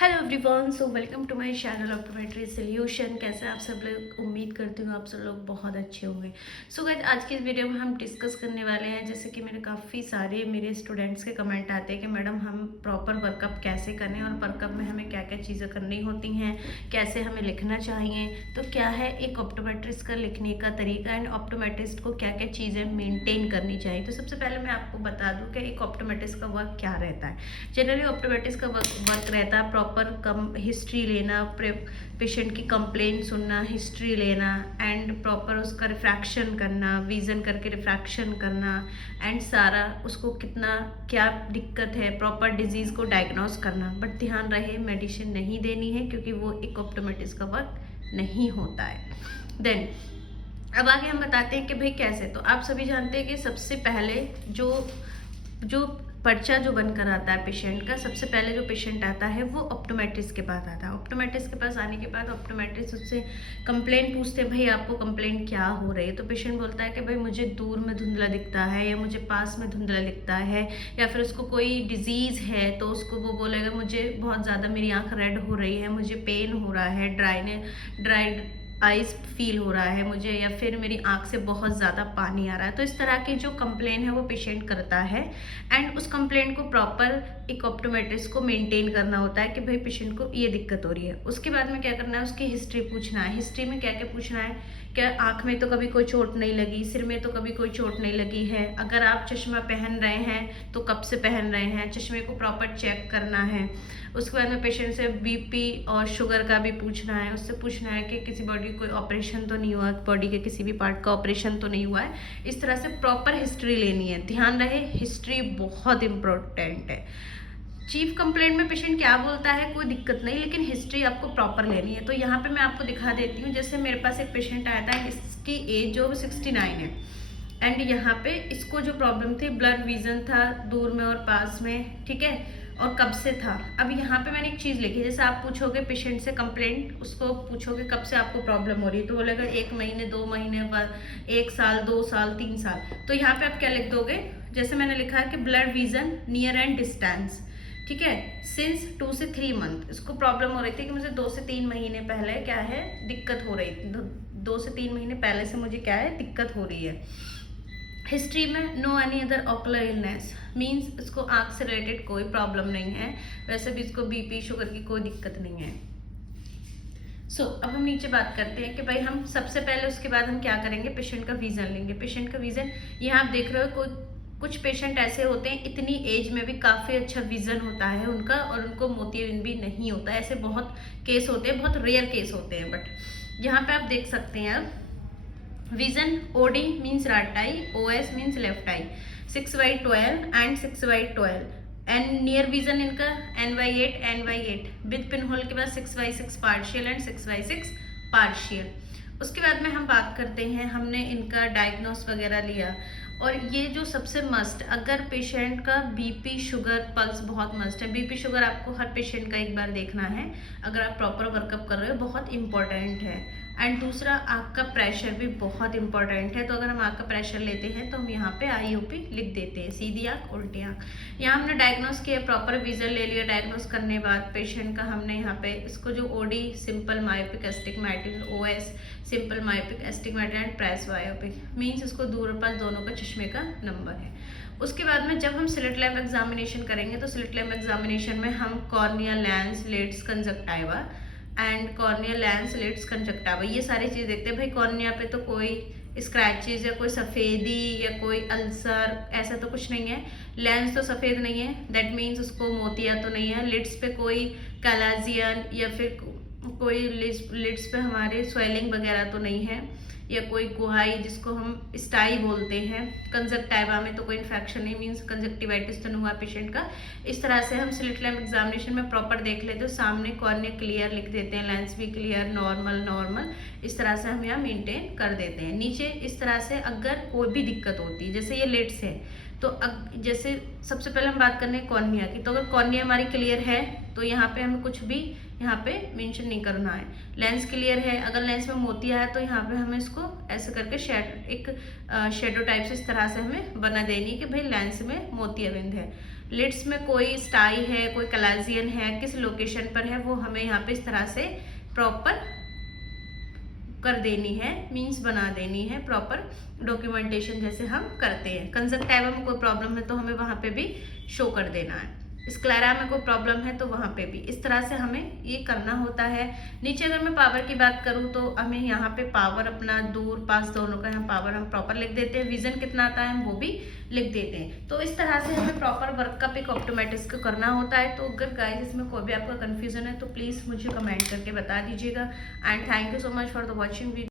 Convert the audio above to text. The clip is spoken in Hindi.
Hello everyone, so welcome to my channel optometry solution. कैसे आप सब लोग? उम्मीद करती हूँ आप सब लोग बहुत अच्छे होंगे। सो गाइस, आज की इस वीडियो में हम डिस्कस करने वाले हैं, जैसे कि काफ़ी सारे मेरे स्टूडेंट्स के कमेंट आते हैं कि मैडम हम प्रॉपर वर्कअप कैसे करें और वर्कअप में हमें क्या क्या चीज़ें करनी होती हैं, कैसे हमें लिखना चाहिए, तो क्या है एक ऑप्टोमेट्रिस्ट का लिखने का तरीका एंड ऑप्टोमेट्रिस्ट को क्या क्या चीज़ें मेनटेन करनी चाहिए। तो सबसे पहले मैं आपको बता दूँ कि एक ऑप्टोमेट्रिस्ट का वर्क क्या रहता है। जनरली ऑप्टोमेट्रिस्ट का वर्क रहता है प्रॉपर कम हिस्ट्री लेना, पेशेंट की कंप्लेंट सुनना, हिस्ट्री लेना एंड प्रॉपर उसका रिफ्रैक्शन करना, विजन करके रिफ्रैक्शन करना एंड सारा उसको कितना क्या दिक्कत है, प्रॉपर डिजीज़ को डायग्नोस करना। बट ध्यान रहे मेडिसिन नहीं देनी है, क्योंकि वो एक ऑप्टोमेट्रिस्ट का वर्क नहीं होता है। देन अब आगे हम बताते हैं कि भाई कैसे। तो आप सभी जानते हैं कि सबसे पहले जो जो पर्चा जो बनकर आता है पेशेंट का, सबसे पहले जो पेशेंट आता है वो ऑप्टोमेट्रिस्ट के पास आता है। ऑप्टोमेट्रिस्ट के पास आने के बाद ऑप्टोमेट्रिस्ट उससे कंप्लेंट पूछते हैं, भाई आपको कंप्लेंट क्या हो रही है। तो पेशेंट बोलता है कि भाई मुझे दूर में धुंधला दिखता है, या मुझे पास में धुंधला दिखता है, या फिर उसको कोई डिजीज़ है तो उसको वो बोलेगा मुझे बहुत ज़्यादा मेरी आँख रेड हो रही है, मुझे पेन हो रहा है, ड्राइड आइज फील हो रहा है मुझे, या फिर मेरी आंख से बहुत ज़्यादा पानी आ रहा है। तो इस तरह की जो कंप्लेन है वो पेशेंट करता है एंड उस कंप्लेंट को प्रॉपर एक ऑप्टोमेट्रिस्ट को मेंटेन करना होता है कि भाई पेशेंट को ये दिक्कत हो रही है। उसके बाद में क्या करना है, उसकी हिस्ट्री पूछना है। हिस्ट्री में क्या क्या पूछना है, क्या आँख में तो कभी कोई चोट नहीं लगी, सिर में तो कभी कोई चोट नहीं लगी है, अगर आप चश्मा पहन रहे हैं तो कब से पहन रहे हैं, चश्मे को प्रॉपर चेक करना है। उसके बाद में पेशेंट से बीपी और शुगर का भी पूछना है। उससे पूछना है कि किसी बॉडी कोई ऑपरेशन तो नहीं हुआ, बॉडी के किसी भी पार्ट का ऑपरेशन तो नहीं हुआ है। इस तरह से प्रॉपर हिस्ट्री लेनी है। ध्यान रहे हिस्ट्री बहुत इंपॉर्टेंट है। चीफ कंप्लेंट में पेशेंट क्या बोलता है कोई दिक्कत नहीं, लेकिन हिस्ट्री आपको प्रॉपर लेनी है। तो यहाँ पे मैं आपको दिखा देती हूँ। जैसे मेरे पास एक पेशेंट आया था, इसकी एज जो 69 है एंड यहाँ पे इसको जो प्रॉब्लम थी ब्लड विजन था दूर में और पास में, ठीक है, और कब से था। अब यहाँ पे मैंने एक चीज़ लिखी, जैसे आप पूछोगे पेशेंट से कंप्लेंट, उसको पूछोगे कब से आपको प्रॉब्लम हो रही है, तो बोलेगा 1 महीने 2 महीने, 1 साल 2 साल 3 साल। तो यहाँ पे आप क्या लिख दोगे, जैसे मैंने लिखा है कि blood vision near and distance, ठीक है, सिंस 2 से 3 मंथ इसको प्रॉब्लम हो रही थी कि मुझे 2 से 3 महीने पहले क्या है दिक्कत हो रही थी, 2 से 3 महीने पहले से मुझे क्या है दिक्कत हो रही है। हिस्ट्री में no any other ocular illness, means इसको आँख से रिलेटेड कोई प्रॉब्लम नहीं है, वैसे भी इसको बीपी शुगर की कोई दिक्कत नहीं है। अब हम नीचे बात करते हैं कि भाई हम सबसे पहले उसके बाद हम क्या करेंगे, पेशेंट का विजन लेंगे। पेशेंट का विजन यहाँ आप देख रहे हो, कोई कुछ पेशेंट ऐसे होते हैं इतनी एज में भी काफ़ी अच्छा विजन होता है उनका और उनको मोतियाबिंद भी नहीं होता। ऐसे बहुत केस होते हैं, बहुत रेयर केस होते हैं। बट यहाँ पे आप देख सकते हैं vision OD means right eye, OS means left eye, 6/12 and 6/12 and near vision इनका NY8 NY8 with pin hole के बाद 6/6 पार्शियल एंड 6/6 पार्शियल। उसके बाद में हम बात करते हैं, हमने इनका डायग्नोस वगैरह लिया और ये जो सबसे मस्ट, अगर पेशेंट का बीपी शुगर पल्स बहुत मस्ट है। बीपी शुगर आपको हर पेशेंट का एक बार देखना है अगर आप प्रॉपर वर्कअप कर रहे हो, बहुत इंपॉर्टेंट है। एंड दूसरा आँख का प्रेशर भी बहुत इंपॉर्टेंट है। तो अगर हम आँख का प्रेशर लेते हैं तो हम यहाँ पे IOP लिख देते हैं, सीधी आँख उल्टी आँख। यहाँ हमने डायग्नोस किया, प्रॉपर विजन ले लिया। डायग्नोस करने बाद पेशेंट का हमने यहाँ पे इसको जो OD simple myopic astigmatic, OS simple myopic astigmatic and press myopic, means इसको दूर और पास दोनों का चश्मे का नंबर है। उसके बाद में जब हम स्लिट लैम्प एग्जामिनेशन करेंगे तो स्लिट लैम्प एग्जामिनेशन में हम cornea, lens, lids, conjunctiva and cornea, lens, lids, conjunctiva ये सारी चीज़ देखते हैं। भाई कॉर्निया पे तो कोई स्क्रैचेज या कोई सफ़ेदी या कोई अल्सर ऐसा तो कुछ नहीं है। लेंस तो सफ़ेद नहीं है, दैट मीन्स उसको मोतिया तो नहीं है। लिड्स पे कोई कैलाजियन या फिर कोई लिड्स पे हमारे स्वेलिंग वगैरह तो नहीं है, या कोई गुहाई जिसको हम स्टाई बोलते हैं। कंजक्टिवा में तो कोई इन्फेक्शन नहीं, मीन्स कंजक्टिवाइटिस तो नहीं हुआ पेशेंट का। इस तरह से हम स्लिट लैम्प एग्जामिनेशन में प्रॉपर देख लेते हैं। सामने कॉर्निया क्लियर लिख देते हैं, लेंस भी क्लियर, नॉर्मल नॉर्मल, इस तरह से हम यहाँ मेंटेन कर देते हैं। नीचे इस तरह से अगर कोई भी दिक्कत होती है, जैसे ये लिड्स है, तो जैसे सबसे पहले हम बात करने हैं कॉर्निया की, तो अगर कॉर्निया हमारी क्लियर है तो यहाँ पे हमें कुछ भी यहाँ पे मेंशन नहीं करना है। लेंस क्लियर है, अगर लेंस में मोतिया है तो यहाँ पे हमें इसको ऐसे करके शेडो टाइप से इस तरह से हमें बना देनी कि भाई लेंस में मोतिया बिंद है। लिड्स में कोई स्टाई है, कोई कलाजियन है, किस लोकेशन पर है, वो हमें यहाँ पे इस तरह से प्रॉपर कर देनी है, मीन्स बना देनी है प्रॉपर डॉक्यूमेंटेशन जैसे हम करते हैं। कंजक्टिवा में कोई प्रॉब्लम है तो हमें वहाँ पे भी शो कर देना है। स्क्लेरा में कोई प्रॉब्लम है तो वहाँ पे भी इस तरह से हमें ये करना होता है। नीचे अगर मैं पावर की बात करूँ तो हमें यहाँ पे पावर अपना दूर पास दोनों का यहाँ पावर हम प्रॉपर लिख देते हैं, विजन कितना आता है हम वो भी लिख देते हैं। तो इस तरह से हमें प्रॉपर वर्क का पिक ऑप्टोमेट्रिक्स को करना होता है। तो अगर गाइस इसमें कोई भी आपका कन्फ्यूजन है तो प्लीज़ मुझे कमेंट करके बता दीजिएगा। And thank you so much for the watching video.